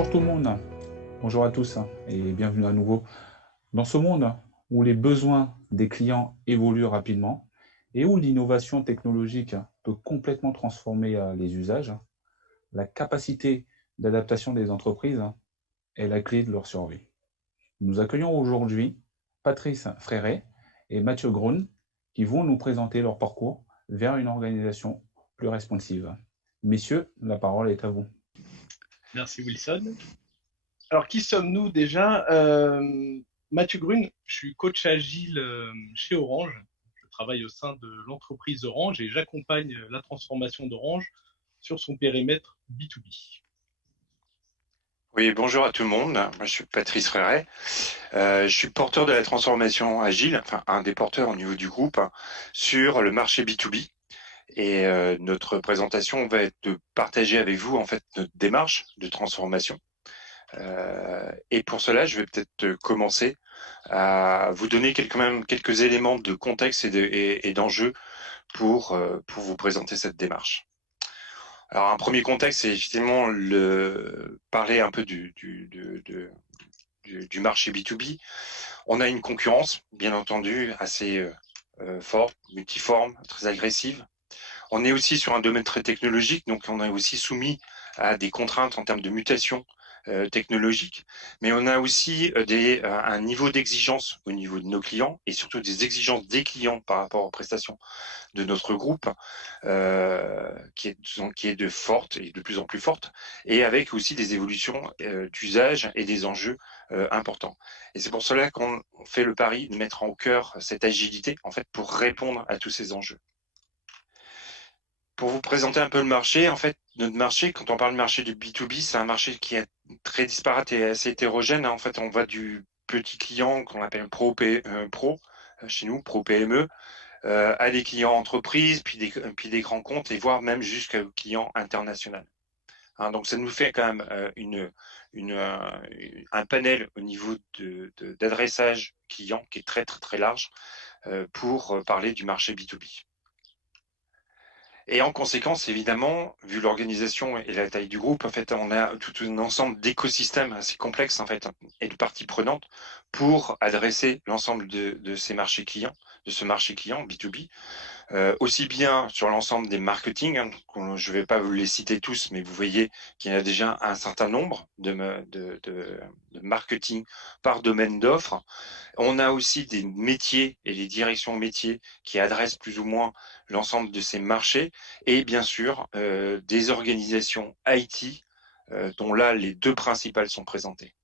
Bonjour tout le monde, bonjour à tous et bienvenue à nouveau. Dans ce monde où les besoins des clients évoluent rapidement et où l'innovation technologique peut complètement transformer les usages, la capacité d'adaptation des entreprises est la clé de leur survie. Nous accueillons aujourd'hui Patrice Fréret et Mathieu Grun qui vont nous présenter leur parcours vers une organisation plus responsive. Messieurs, la parole est à vous. Merci Wilson. Alors, qui sommes-nous déjà? Mathieu Grune, je suis coach agile chez Orange. Je travaille au sein de l'entreprise Orange et j'accompagne la transformation d'Orange sur son périmètre B2B. Oui, bonjour à tout le monde. Moi, je suis Patrice Fréret. Je suis porteur de la transformation agile, enfin un des porteurs au niveau du groupe sur le marché B2B. Et notre présentation va être de partager avec vous en fait notre démarche de transformation. Et pour cela, je vais peut-être commencer à vous donner quelques éléments de contexte et d'enjeux pour vous présenter cette démarche. Alors un premier contexte, c'est effectivement parler un peu du marché B2B. On a une concurrence, bien entendu, assez forte, multiforme, très agressive. On est aussi sur un domaine très technologique, donc on est aussi soumis à des contraintes en termes de mutation technologique, mais on a aussi un niveau d'exigence au niveau de nos clients et surtout des exigences des clients par rapport aux prestations de notre groupe qui est de forte et de plus en plus forte, et avec aussi des évolutions d'usage et des enjeux importants. Et c'est pour cela qu'on fait le pari de mettre en cœur cette agilité en fait pour répondre à tous ces enjeux. Pour vous présenter un peu le marché, en fait, notre marché, quand on parle de marché du B2B, c'est un marché qui est très disparate et assez hétérogène. En fait, on va du petit client qu'on appelle pro, chez nous, pro PME, à des clients entreprises, puis des grands comptes, et voire même jusqu'à clients international. Hein, donc ça nous fait quand même un panel au niveau d'adressage client qui est très très très large pour parler du marché B2B. Et en conséquence, évidemment, vu l'organisation et la taille du groupe, en fait, on a tout un ensemble d'écosystèmes assez complexes en fait et de parties prenantes pour adresser l'ensemble de ces marchés clients, de ce marché client B2B, aussi bien sur l'ensemble des marketing, hein, je ne vais pas vous les citer tous, mais vous voyez qu'il y en a déjà un certain nombre de marketing par domaine d'offres. On a aussi des métiers et les directions métiers qui adressent plus ou moins l'ensemble de ces marchés, et bien sûr des organisations IT dont là les deux principales sont présentées,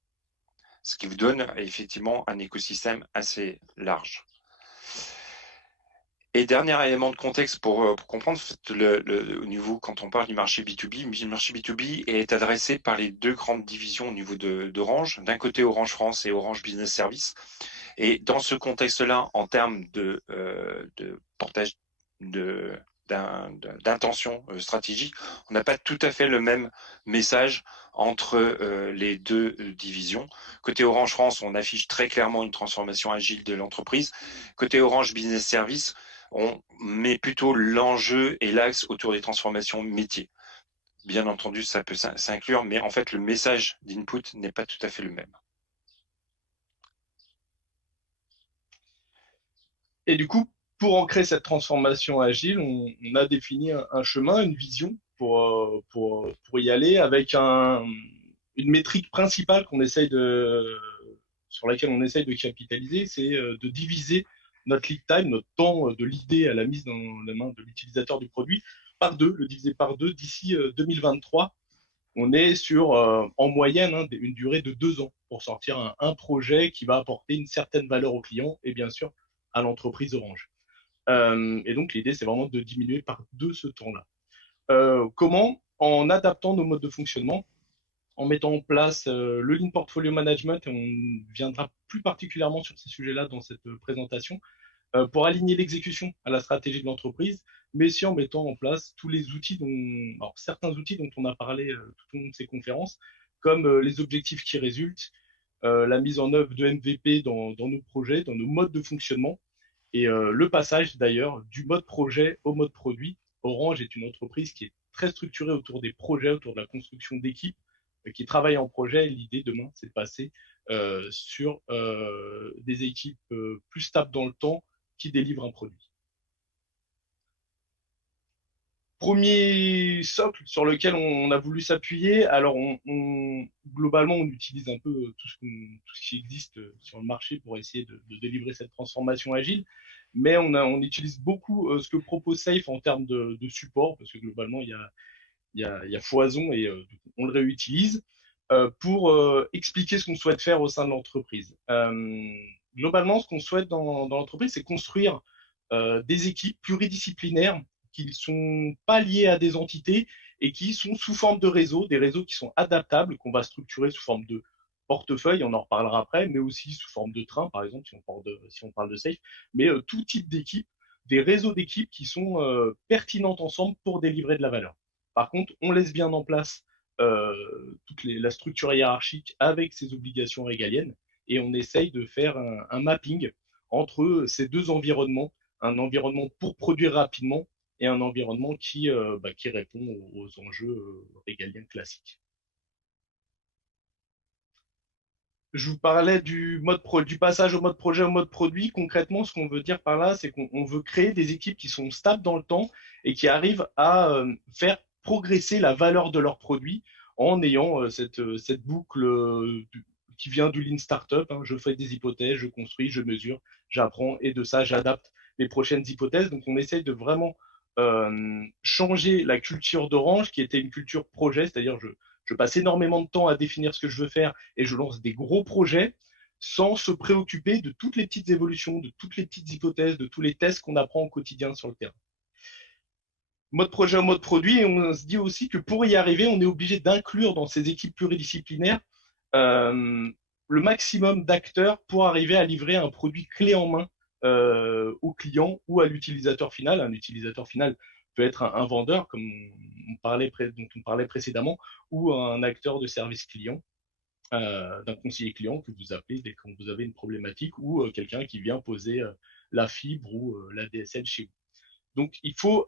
ce qui vous donne effectivement un écosystème assez large. Et dernier élément de contexte pour comprendre au niveau, quand on parle du marché B2B, le marché B2B est adressé par les deux grandes divisions au niveau d'Orange. D'un côté, Orange France et Orange Business Services. Et dans ce contexte-là, en termes de portage d'intention stratégique, on n'a pas tout à fait le même message entre les deux divisions. Côté Orange France, on affiche très clairement une transformation agile de l'entreprise. Côté Orange Business Services, on met plutôt l'enjeu et l'axe autour des transformations métiers. Bien entendu, ça peut s'inclure, mais en fait, le message d'input n'est pas tout à fait le même. Et du coup, pour ancrer cette transformation agile, on a défini un chemin, une vision pour y aller avec une métrique principale sur laquelle on essaye de capitaliser, c'est de diviser notre lead time, notre temps de l'idée à la mise dans la main de l'utilisateur du produit, par deux, le diviser par deux d'ici 2023. On est sur, en moyenne, une durée de 2 ans pour sortir un projet qui va apporter une certaine valeur au client et bien sûr à l'entreprise Orange. Et donc, l'idée, c'est vraiment de diminuer par deux ce temps-là. Comment? En adaptant nos modes de fonctionnement, en mettant en place le Lean Portfolio Management, et on viendra plus particulièrement sur ces sujets-là dans cette présentation, pour aligner l'exécution à la stratégie de l'entreprise, mais aussi en mettant en place tous les outils alors certains outils dont on a parlé tout au long de ces conférences, comme les objectifs qui résultent, la mise en œuvre de MVP dans nos projets, dans nos modes de fonctionnement, et le passage d'ailleurs du mode projet au mode produit. Orange est une entreprise qui est très structurée autour des projets, autour de la construction d'équipes, qui travaillent en projet. L'idée demain, c'est de passer sur des équipes plus stables dans le temps qui délivrent un produit. Premier socle sur lequel on a voulu s'appuyer, alors globalement, on utilise un peu tout ce qui existe sur le marché pour essayer de délivrer cette transformation agile, mais on utilise beaucoup ce que propose Safe en termes de support, parce que globalement, il y a foison et on le réutilise pour expliquer ce qu'on souhaite faire au sein de l'entreprise. Globalement, ce qu'on souhaite dans l'entreprise, c'est construire des équipes pluridisciplinaires qui ne sont pas liées à des entités et qui sont sous forme de réseaux, des réseaux qui sont adaptables, qu'on va structurer sous forme de portefeuille, on en reparlera après, mais aussi sous forme de train, par exemple, si on parle de Safe, mais tout type d'équipes, des réseaux d'équipes qui sont pertinentes ensemble pour délivrer de la valeur. Par contre, on laisse bien en place la structure hiérarchique avec ses obligations régaliennes et on essaye de faire un mapping entre ces deux environnements, un environnement pour produire rapidement et un environnement qui répond aux enjeux régaliens classiques. Je vous parlais du passage au mode projet au mode produit. Concrètement, ce qu'on veut dire par là, c'est qu'on veut créer des équipes qui sont stables dans le temps et qui arrivent à faire progresser la valeur de leurs produits en ayant cette boucle qui vient du Lean Startup. Hein. Je fais des hypothèses, je construis, je mesure, j'apprends et de ça, j'adapte les prochaines hypothèses. Donc, on essaye de vraiment changer la culture d'Orange, qui était une culture projet, c'est-à-dire je passe énormément de temps à définir ce que je veux faire et je lance des gros projets sans se préoccuper de toutes les petites évolutions, de toutes les petites hypothèses, de tous les tests qu'on apprend au quotidien sur le terrain. Mode projet au mode produit, et on se dit aussi que pour y arriver, on est obligé d'inclure dans ces équipes pluridisciplinaires le maximum d'acteurs pour arriver à livrer un produit clé en main au client ou à l'utilisateur final. Un utilisateur final peut être un vendeur, comme dont on parlait précédemment, ou un acteur de service client, d'un conseiller client que vous appelez dès que vous avez une problématique, ou quelqu'un qui vient poser la fibre ou la DSL chez vous. Donc, il faut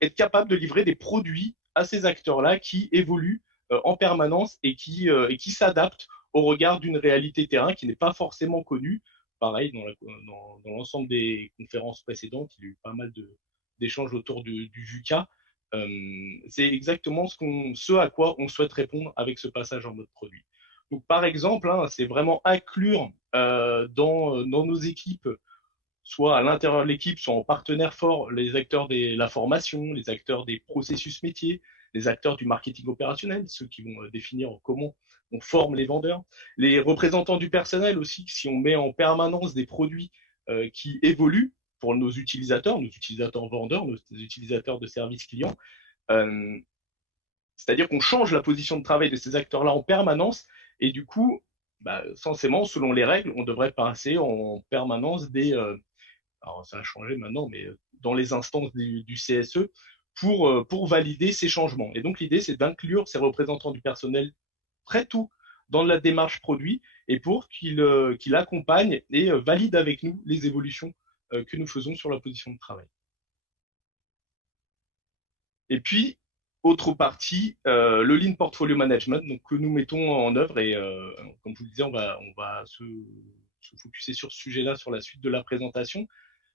être capable de livrer des produits à ces acteurs-là qui évoluent en permanence et qui s'adaptent au regard d'une réalité terrain qui n'est pas forcément connue. Pareil, dans l'ensemble des conférences précédentes, il y a eu pas mal d'échanges autour du VUCA. C'est exactement ce à quoi on souhaite répondre avec ce passage en mode produit. Donc, par exemple, hein, c'est vraiment inclure dans nos équipes, soit à l'intérieur de l'équipe, soit en partenaire fort, les acteurs de la formation, les acteurs des processus métiers, les acteurs du marketing opérationnel, ceux qui vont définir comment on forme les vendeurs, les représentants du personnel aussi, si on met en permanence des produits qui évoluent pour nos utilisateurs vendeurs, nos utilisateurs de services clients, c'est-à-dire qu'on change la position de travail de ces acteurs-là en permanence et du coup, censément, selon les règles, on devrait passer en permanence alors ça a changé maintenant, mais dans les instances du CSE pour valider ces changements. Et donc l'idée, c'est d'inclure ces représentants du personnel très tôt dans la démarche produit et pour qu'ils accompagnent et valident avec nous les évolutions que nous faisons sur la position de travail. Et puis, autre partie, le Lean Portfolio Management, donc, que nous mettons en œuvre. Et comme je vous le disais, on va se focuser sur ce sujet-là sur la suite de la présentation.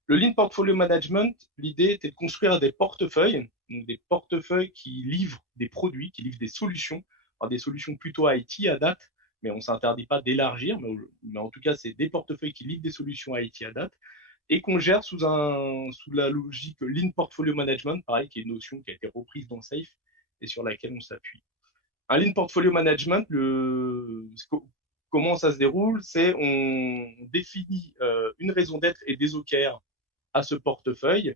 Le Lean Portfolio Management, l'idée était de construire des portefeuilles, donc des portefeuilles qui livrent des produits, qui livrent des solutions, alors des solutions plutôt IT à date, mais on ne s'interdit pas d'élargir, mais en tout cas, c'est des portefeuilles qui livrent des solutions IT à date et qu'on gère sous la logique Lean Portfolio Management, pareil, qui est une notion qui a été reprise dans Safe et sur laquelle on s'appuie. Un Lean Portfolio Management, comment ça se déroule? C'est on définit une raison d'être et des OKR à ce portefeuille.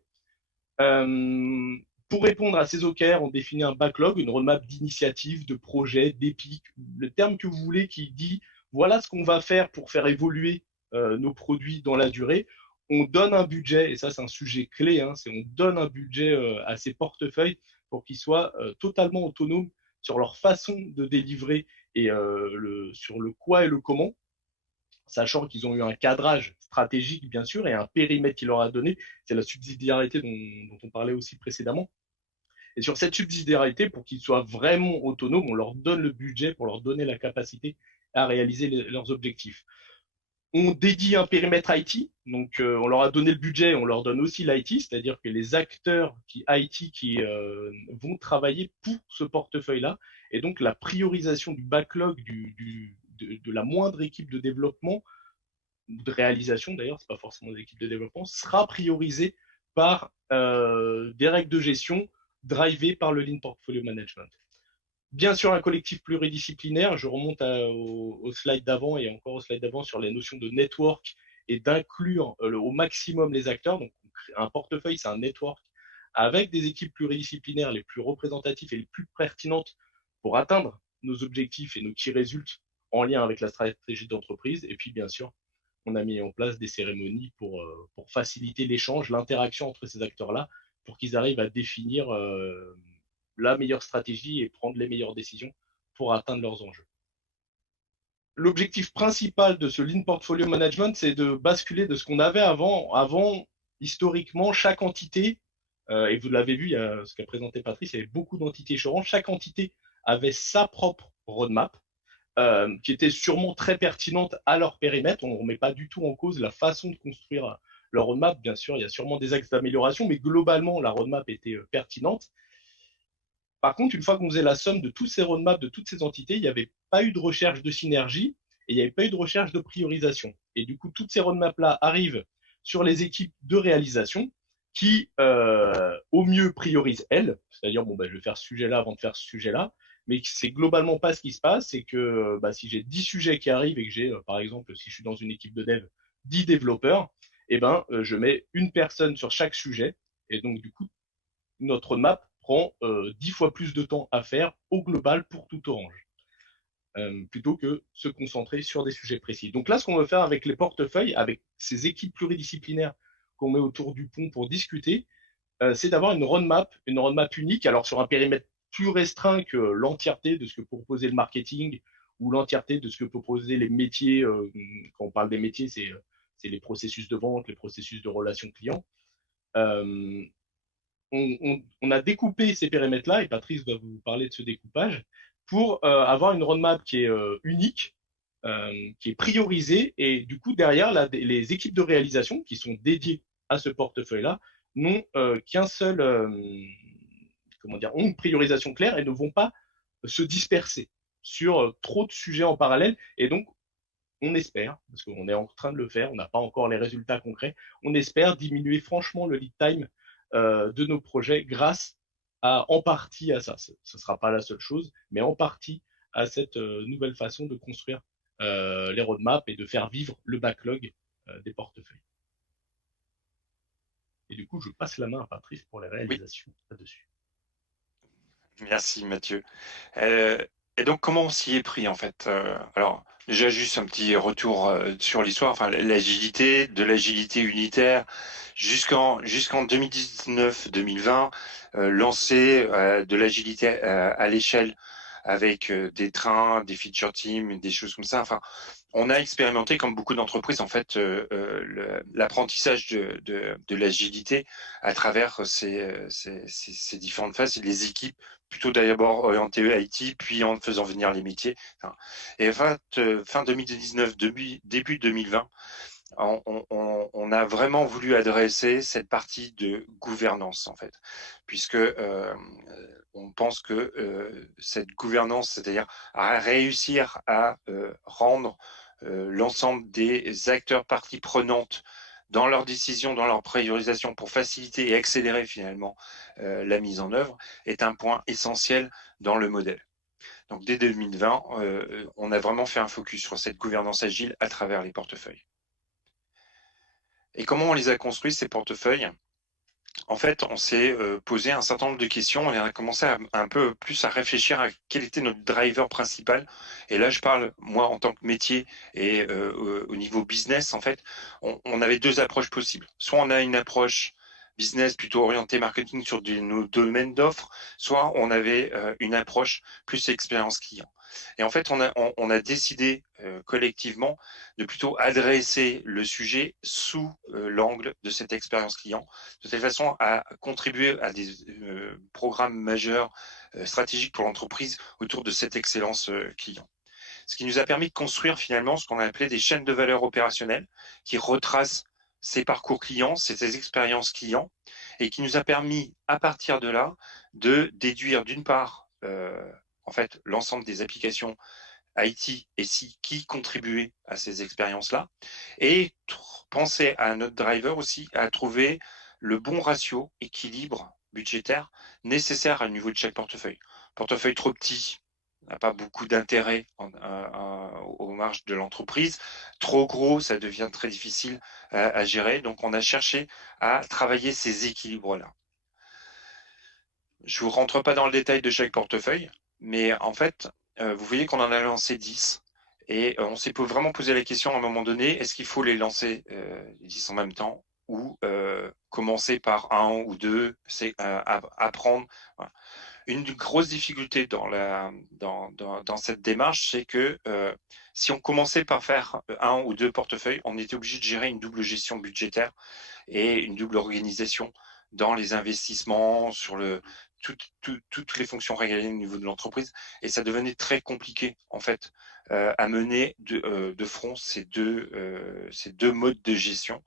Pour répondre à ces OKR, on définit un backlog, une roadmap d'initiatives, de projets, d'épiques, le terme que vous voulez qui dit voilà ce qu'on va faire pour faire évoluer nos produits dans la durée. On donne un budget, et ça c'est un sujet clé, hein, c'est on donne un budget à ces portefeuilles pour qu'ils soient totalement autonomes sur leur façon de délivrer et sur le quoi et le comment, sachant qu'ils ont eu un cadrage stratégique, bien sûr, et un périmètre qui leur a donné. C'est la subsidiarité dont on parlait aussi précédemment. Et sur cette subsidiarité, pour qu'ils soient vraiment autonomes, on leur donne le budget pour leur donner la capacité à réaliser leurs objectifs. On dédie un périmètre IT, donc on leur a donné le budget, on leur donne aussi l'IT, c'est-à-dire que les acteurs IT qui vont travailler pour ce portefeuille-là, et donc la priorisation du backlog de la moindre équipe de développement, de réalisation d'ailleurs, c'est pas forcément des équipes de développement, sera priorisée par des règles de gestion drivées par le Lean Portfolio Management. Bien sûr, un collectif pluridisciplinaire. Je remonte au slide d'avant et encore au slide d'avant sur les notions de network et d'inclure au maximum les acteurs. Donc, un portefeuille, c'est un network avec des équipes pluridisciplinaires les plus représentatives et les plus pertinentes pour atteindre nos objectifs et nos key results en lien avec la stratégie d'entreprise. Et puis, bien sûr, on a mis en place des cérémonies pour faciliter l'échange, l'interaction entre ces acteurs-là, pour qu'ils arrivent à définir la meilleure stratégie et prendre les meilleures décisions pour atteindre leurs enjeux. L'objectif principal de ce Lean Portfolio Management, c'est de basculer de ce qu'on avait avant. Avant, historiquement, chaque entité, et vous l'avez vu, il y a ce qu'a présenté Patrice, il y avait beaucoup d'entités échelons. Chaque entité avait sa propre roadmap, qui était sûrement très pertinente à leur périmètre. On ne remet pas du tout en cause la façon de construire leur roadmap. Bien sûr, il y a sûrement des axes d'amélioration, mais globalement, la roadmap était pertinente. Par contre, une fois qu'on faisait la somme de tous ces roadmaps, de toutes ces entités, il n'y avait pas eu de recherche de synergie et il n'y avait pas eu de recherche de priorisation. Et du coup, toutes ces roadmaps-là arrivent sur les équipes de réalisation qui, au mieux, priorisent elles, c'est-à-dire, bon, je vais faire ce sujet-là avant de faire ce sujet-là, mais c'est globalement pas ce qui se passe, c'est que si j'ai 10 sujets qui arrivent et que j'ai, par exemple, si je suis dans une équipe de dev, 10 développeurs, je mets une personne sur chaque sujet, et donc, du coup, notre roadmap prend 10 fois plus de temps à faire au global pour tout Orange, plutôt que se concentrer sur des sujets précis. Donc là, ce qu'on veut faire avec les portefeuilles, avec ces équipes pluridisciplinaires qu'on met autour du pont pour discuter, c'est d'avoir une roadmap unique, alors sur un périmètre plus restreint que l'entièreté de ce que proposait le marketing ou l'entièreté de ce que proposaient les métiers. Quand on parle des métiers, c'est les processus de vente, les processus de relation client. On a découpé ces périmètres-là, et Patrice va vous parler de ce découpage, pour avoir une roadmap qui est unique, qui est priorisée, et du coup, derrière, les équipes de réalisation qui sont dédiées à ce portefeuille-là n'ont qu'un seul, ont une priorisation claire et ne vont pas se disperser sur trop de sujets en parallèle. Et donc, on espère, parce qu'on est en train de le faire, on n'a pas encore les résultats concrets, on espère diminuer franchement le lead time de nos projets grâce en partie à ça. Ce ne sera pas la seule chose, mais en partie à cette nouvelle façon de construire les roadmaps et de faire vivre le backlog des portefeuilles. Et du coup, je passe la main à Patrice pour les réalisations là-dessus. Merci Mathieu. Et donc, comment on s'y est pris en fait? Alors, déjà, juste un petit retour sur l'histoire, enfin, l'agilité, de l'agilité unitaire jusqu'en 2019-2020, lancer de l'agilité à l'échelle avec des trains, des feature teams, des choses comme ça. Enfin, on a expérimenté, comme beaucoup d'entreprises, en fait, l'apprentissage de l'agilité à travers ces différentes phases, les équipes plutôt d'abord orienté IT, puis en faisant venir les métiers. Et fin 2019, début 2020, on a vraiment voulu adresser cette partie de gouvernance, en fait, puisque on pense que cette gouvernance, c'est-à-dire à réussir à rendre l'ensemble des acteurs parties prenantes dans leurs décisions, dans leur priorisation pour faciliter et accélérer finalement la mise en œuvre est un point essentiel dans le modèle. Donc dès 2020, on a vraiment fait un focus sur cette gouvernance agile à travers les portefeuilles. Et comment on les a construits, ces portefeuilles? En fait, on s'est posé un certain nombre de questions et on a commencé un peu plus à réfléchir à quel était notre driver principal. Et là, je parle, moi, en tant que métier et au niveau business, en fait, on avait deux approches possibles. Soit on a une approche business plutôt orientée marketing sur nos domaines d'offres, soit on avait une approche plus expérience client. Et en fait, on a décidé collectivement de plutôt adresser le sujet sous l'angle de cette expérience client, de telle façon à contribuer à des programmes majeurs stratégiques pour l'entreprise autour de cette excellence client. Ce qui nous a permis de construire finalement ce qu'on a appelé des chaînes de valeur opérationnelles qui retracent ces parcours clients, ces expériences clients, et qui nous a permis, à partir de là, de déduire d'une part, en fait, l'ensemble des applications IT et SI qui contribuaient à ces expériences-là, et penser à notre driver aussi à trouver le bon ratio, équilibre budgétaire nécessaire à un niveau de chaque portefeuille. Portefeuille trop petit n'a pas beaucoup d'intérêt aux marges de l'entreprise. Trop gros, ça devient très difficile à gérer. Donc, on a cherché à travailler ces équilibres-là. Je ne vous rentre pas dans le détail de chaque portefeuille, mais en fait, vous voyez qu'on en a lancé 10. Et on s'est vraiment posé la question à un moment donné, est-ce qu'il faut les lancer 10 en même temps ou commencer par un ou deux, c'est apprendre. Voilà. Une grosse difficulté dans cette démarche, c'est que si on commençait par faire un ou deux portefeuilles, on était obligé de gérer une double gestion budgétaire et une double organisation dans les investissements, sur toutes les fonctions régaliennes au niveau de l'entreprise. Et ça devenait très compliqué, en fait, à mener de front ces deux modes de gestion.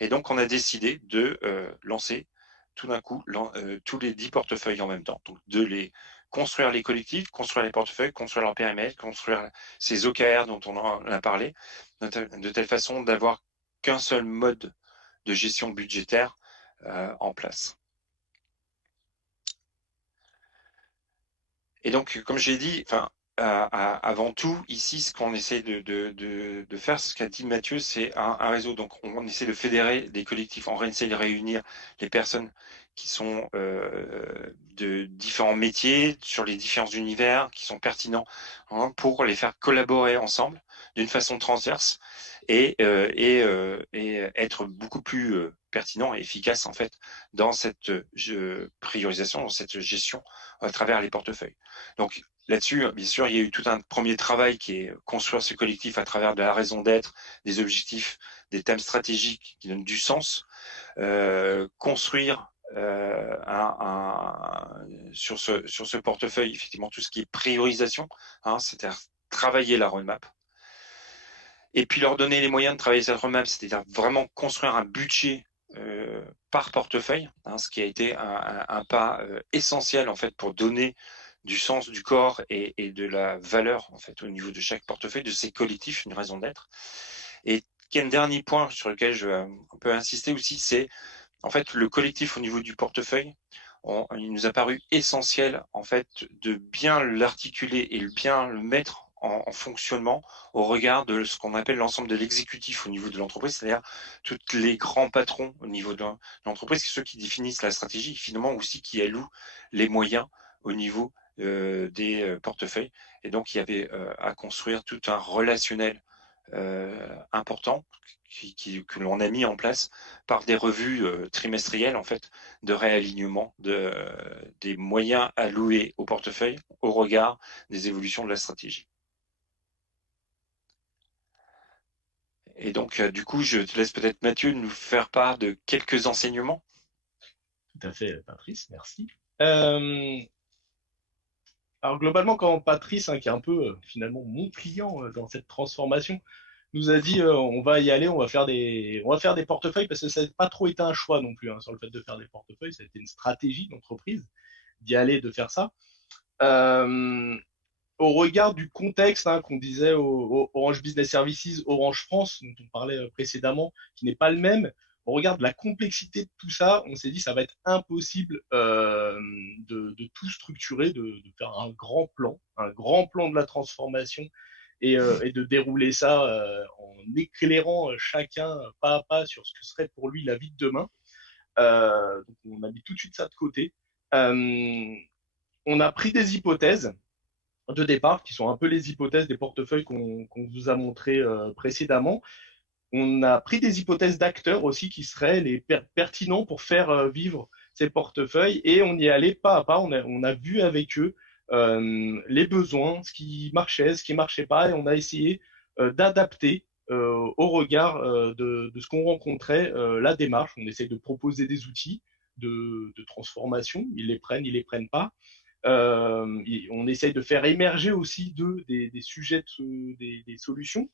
Et donc, on a décidé de lancer tout d'un coup tous les 10 portefeuilles en même temps. Donc, de les construire les collectifs, construire les portefeuilles, construire leur périmètre, construire ces OKR dont on en a parlé, de telle façon d'avoir qu'un seul mode de gestion budgétaire en place. Et donc, comme j'ai dit, avant tout, ici, ce qu'on essaie de faire, ce qu'a dit Mathieu, c'est un réseau. Donc, on essaie de fédérer des collectifs, on essaie de réunir les personnes qui sont de différents métiers, sur les différents univers, qui sont pertinents, hein, pour les faire collaborer ensemble d'une façon transverse et être beaucoup plus pertinent et efficace, en fait, dans cette priorisation, dans cette gestion à travers les portefeuilles. Donc, là-dessus, bien sûr, il y a eu tout un premier travail qui est construire ce collectif à travers de la raison d'être, des objectifs, des thèmes stratégiques qui donnent du sens, construire sur ce portefeuille, effectivement, tout ce qui est priorisation, hein, c'est-à-dire travailler la roadmap. Et puis leur donner les moyens de travailler cette roadmap, c'est-à-dire vraiment construire un budget par portefeuille, hein, ce qui a été un pas essentiel, en fait, pour donner du sens, du corps et de la valeur, en fait, au niveau de chaque portefeuille, de ces collectifs, une raison d'être. Et il y a un dernier point sur lequel on peut insister aussi, c'est en fait le collectif au niveau du portefeuille. Il nous a paru essentiel, en fait, de bien l'articuler et bien le mettre en fonctionnement au regard de ce qu'on appelle l'ensemble de l'exécutif au niveau de l'entreprise, c'est-à-dire tous les grands patrons au niveau de l'entreprise, ceux qui définissent la stratégie, finalement aussi qui allouent les moyens au niveau des portefeuilles. Et donc, il y avait à construire tout un relationnel important que l'on a mis en place par des revues trimestrielles, en fait, de réalignement des moyens alloués au portefeuille au regard des évolutions de la stratégie. Et donc, du coup, je te laisse peut-être, Mathieu, nous faire part de quelques enseignements. Tout à fait, Patrice, merci. Alors, globalement, quand Patrice, hein, qui est un peu finalement mon client dans cette transformation, nous a dit on va y aller, on va faire des portefeuilles, parce que ça n'a pas trop été un choix non plus, hein, sur le fait de faire des portefeuilles, ça a été une stratégie d'entreprise d'y aller, de faire ça. Au regard du contexte, hein, qu'on disait au Orange Business Services, Orange France, dont on parlait précédemment, qui n'est pas le même, au regard de la complexité de tout ça, on s'est dit ça va être impossible de tout structurer, de faire un grand plan de la transformation et de dérouler ça en éclairant chacun pas à pas sur ce que serait pour lui la vie de demain. Donc on a mis tout de suite ça de côté. On a pris des hypothèses de départ, qui sont un peu les hypothèses des portefeuilles qu'on vous a montré précédemment. On a pris des hypothèses d'acteurs aussi qui seraient les pertinents pour faire vivre ces portefeuilles, et on y est allé pas à pas. On a vu avec eux les besoins, ce qui marchait, ce qui marchait pas, et on a essayé d'adapter au regard de ce qu'on rencontrait la démarche. On essaie de proposer des outils de transformation, ils les prennent pas. On essaye de faire émerger aussi des sujets, des solutions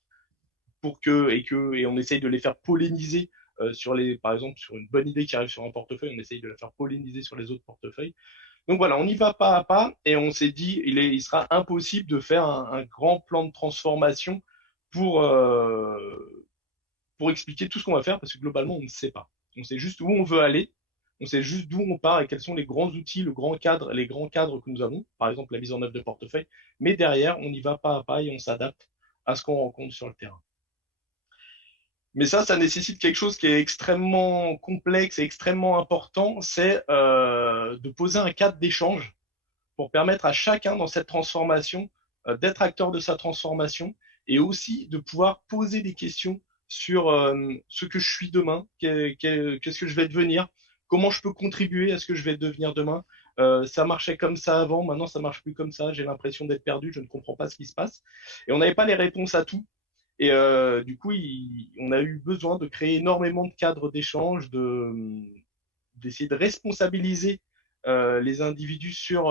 et on essaye de les faire polliniser par exemple, sur une bonne idée qui arrive sur un portefeuille, on essaye de la faire polliniser sur les autres portefeuilles. Donc voilà, on y va pas à pas et on s'est dit, il sera impossible de faire un grand plan de transformation pour, euh, pour expliquer tout ce qu'on va faire parce que globalement, on ne sait pas. On sait juste où on veut aller, on sait juste d'où on part et quels sont les grands outils, les grands cadres que nous avons, par exemple la mise en œuvre de portefeuille. Mais derrière, on y va pas à pas et on s'adapte à ce qu'on rencontre sur le terrain. Mais ça nécessite quelque chose qui est extrêmement complexe et extrêmement important, c'est de poser un cadre d'échange pour permettre à chacun dans cette transformation d'être acteur de sa transformation et aussi de pouvoir poser des questions sur ce que je suis demain, qu'est-ce que je vais devenir, comment je peux contribuer à ce que je vais devenir demain. Ça marchait comme ça avant, maintenant ça marche plus comme ça, j'ai l'impression d'être perdu, je ne comprends pas ce qui se passe. Et on n'avait pas les réponses à tout. Et du coup, on a eu besoin de créer énormément de cadres d'échange, d'essayer de responsabiliser les individus sur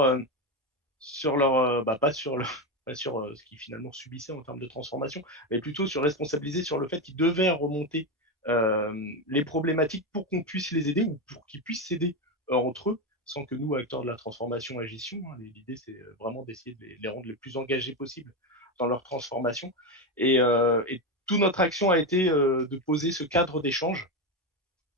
leur, pas sur leur, pas sur ce qu'ils finalement subissaient en termes de transformation, mais plutôt sur responsabiliser sur le fait qu'ils devaient remonter les problématiques pour qu'on puisse les aider ou pour qu'ils puissent s'aider entre eux, sans que nous, acteurs de la transformation, agissions. L'idée, c'est vraiment d'essayer de les rendre les plus engagés possible dans leur transformation. Et toute notre action a été de poser ce cadre d'échange.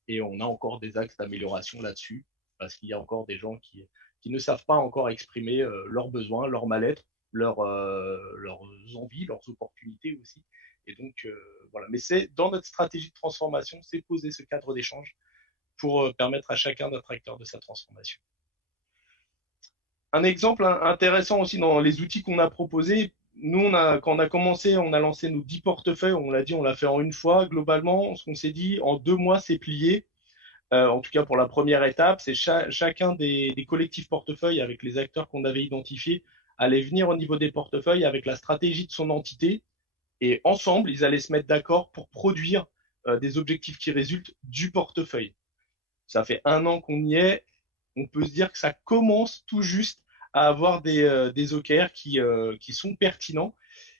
Et on a encore des axes d'amélioration là-dessus, parce qu'il y a encore des gens qui ne savent pas encore exprimer leurs besoins, leur mal-être, leurs envies, leurs opportunités aussi. Et donc, voilà. Mais c'est dans notre stratégie de transformation, c'est poser ce cadre d'échange pour permettre à chacun d'être acteur de sa transformation. Un exemple intéressant aussi dans les outils qu'on a proposés, nous, quand on a commencé, on a lancé nos 10 portefeuilles, on l'a dit, on l'a fait en une fois. Globalement, ce qu'on s'est dit, en 2 mois, c'est plié. En tout cas, pour la première étape, c'est chacun des collectifs portefeuilles avec les acteurs qu'on avait identifiés allait venir au niveau des portefeuilles avec la stratégie de son entité et ensemble, ils allaient se mettre d'accord pour produire des objectifs qui résultent du portefeuille. Ça fait 1 an qu'on y est. On peut se dire que ça commence tout juste à avoir des OKR qui sont pertinents.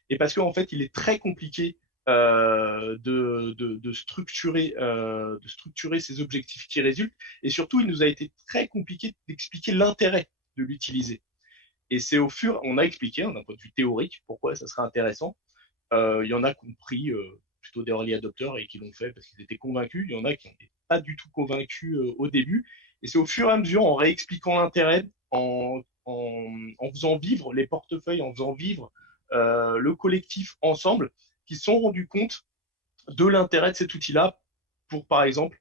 Et parce qu'en fait, il est très compliqué de structurer ces objectifs qui résultent. Et surtout, il nous a été très compliqué d'expliquer l'intérêt de l'utiliser. Et c'est on a expliqué d'un point de vue théorique pourquoi ça serait intéressant. Il y en a qui ont pris plutôt des early adopters et qui l'ont fait parce qu'ils étaient convaincus. Il y en a qui n'étaient pas du tout convaincus au début. Et c'est au fur et à mesure, en réexpliquant l'intérêt, en faisant vivre les portefeuilles, en faisant vivre le collectif ensemble, qu'ils se sont rendus compte de l'intérêt de cet outil-là pour, par exemple,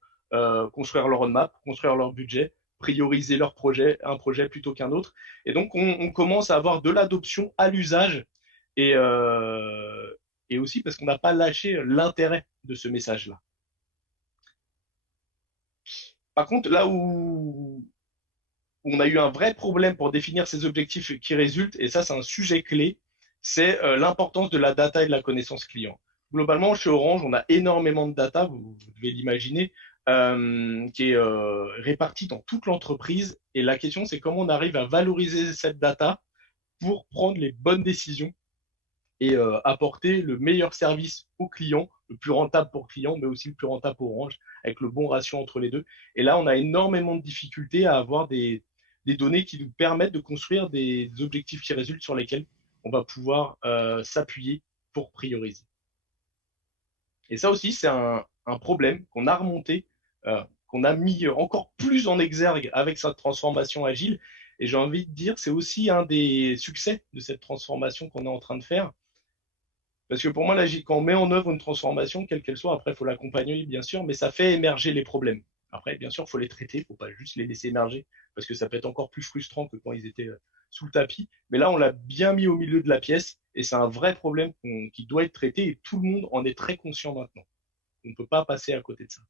construire leur roadmap, construire leur budget, prioriser leur projet, un projet plutôt qu'un autre. Et donc, on commence à avoir de l'adoption à l'usage et, et aussi parce qu'on n'a pas lâché l'intérêt de ce message-là. Par contre, là où on a eu un vrai problème pour définir ces objectifs qui résultent, et ça c'est un sujet clé, c'est l'importance de la data et de la connaissance client. Globalement, chez Orange, on a énormément de data, vous devez l'imaginer, qui est répartie dans toute l'entreprise. Et la question, c'est comment on arrive à valoriser cette data pour prendre les bonnes décisions et apporter le meilleur service aux clients, le plus rentable pour client, mais aussi le plus rentable pour Orange, avec le bon ratio entre les deux. Et là, on a énormément de difficultés à avoir des données qui nous permettent de construire des objectifs qui résultent sur lesquels on va pouvoir s'appuyer pour prioriser. Et ça aussi, c'est un problème qu'on a remonté, qu'on a mis encore plus en exergue avec cette transformation agile. Et j'ai envie de dire, c'est aussi un des succès de cette transformation qu'on est en train de faire. Parce que pour moi, quand on met en œuvre une transformation, quelle qu'elle soit, après, il faut l'accompagner, bien sûr, mais ça fait émerger les problèmes. Après, bien sûr, il faut les traiter, il ne faut pas juste les laisser émerger, parce que ça peut être encore plus frustrant que quand ils étaient sous le tapis. Mais là, on l'a bien mis au milieu de la pièce, et c'est un vrai problème qui doit être traité, et tout le monde en est très conscient maintenant. On ne peut pas passer à côté de ça.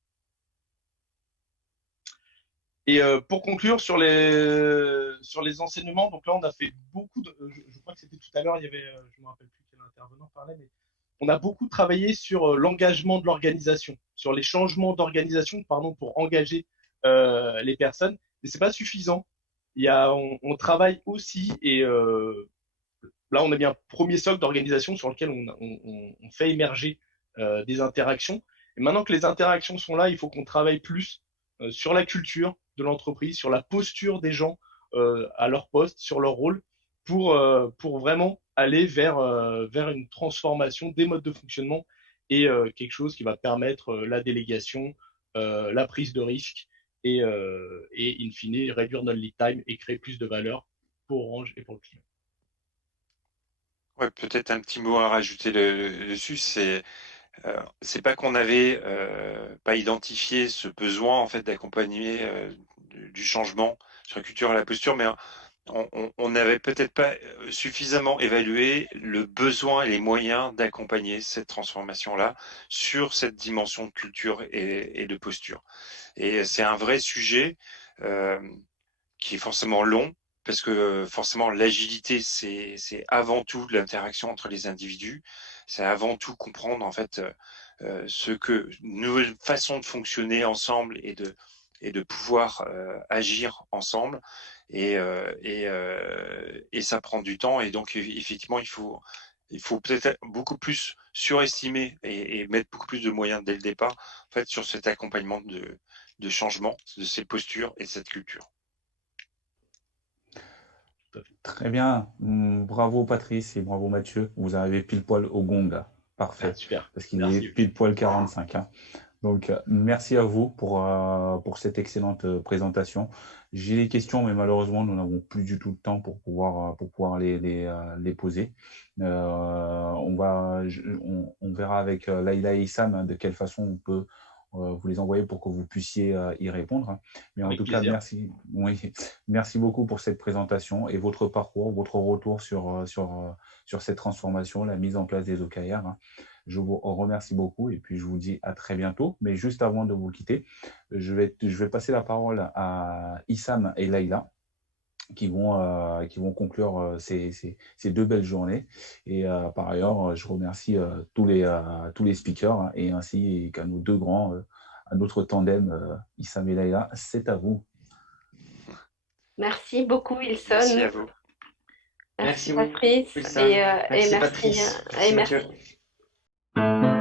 Et pour conclure sur les enseignements, donc là on a fait beaucoup de, je crois que c'était tout à l'heure, il y avait, je me rappelle plus quel intervenant parlait, mais on a beaucoup travaillé sur l'engagement de l'organisation, sur les changements d'organisation, pardon, pour engager les personnes. Mais c'est pas suffisant. On travaille aussi et là on a bien un premier socle d'organisation sur lequel on fait émerger des interactions. Et maintenant que les interactions sont là, il faut qu'on travaille plus sur la culture de l'entreprise, sur la posture des gens à leur poste, sur leur rôle, pour vraiment aller vers une transformation des modes de fonctionnement et quelque chose qui va permettre la délégation, la prise de risque et in fine réduire notre lead time et créer plus de valeur pour Orange et pour le client. Ouais, peut-être un petit mot à rajouter dessus, c'est pas qu'on avait pas identifié ce besoin en fait d'accompagner du changement sur la culture et la posture, mais on n'avait peut-être pas suffisamment évalué le besoin et les moyens d'accompagner cette transformation-là sur cette dimension de culture et de posture. Et c'est un vrai sujet euh, qui est forcément long, parce que forcément l'agilité, c'est avant tout l'interaction entre les individus, c'est avant tout comprendre en fait ce que une nouvelle façon de fonctionner ensemble et de pouvoir agir ensemble et ça prend du temps et donc effectivement il faut peut-être beaucoup plus surestimer et mettre beaucoup plus de moyens dès le départ en fait sur cet accompagnement de changement de ces postures et de cette culture. Très bien. Bravo Patrice et bravo Mathieu. Vous arrivez pile poil au gong. Ah, Parfait. super. Parce qu'il est Merci. pile poil 45. Hein. Donc, merci à vous pour cette excellente présentation. J'ai des questions, mais malheureusement, nous n'avons plus du tout le temps pour pouvoir les poser. On verra avec Laïla et Issam hein, de quelle façon on peut vous les envoyer pour que vous puissiez y répondre. Mais en Avec tout cas, plaisir. merci, oui, merci beaucoup pour cette présentation et votre parcours, votre retour sur cette transformation, la mise en place des OKR. Hein. Je vous remercie beaucoup et puis je vous dis à très bientôt. Mais juste avant de vous quitter, je vais passer la parole à Issam et Laïla qui vont conclure ces deux belles journées. Et par ailleurs, je remercie tous les speakers hein, et ainsi qu'à nos deux grands, à notre tandem, Issam et Laïla. C'est à vous. Merci beaucoup, Ilson. Merci à vous. Merci, Merci Patrice. Wilson. Et Merci merci, Patrice. et Merci merci. Mathieu.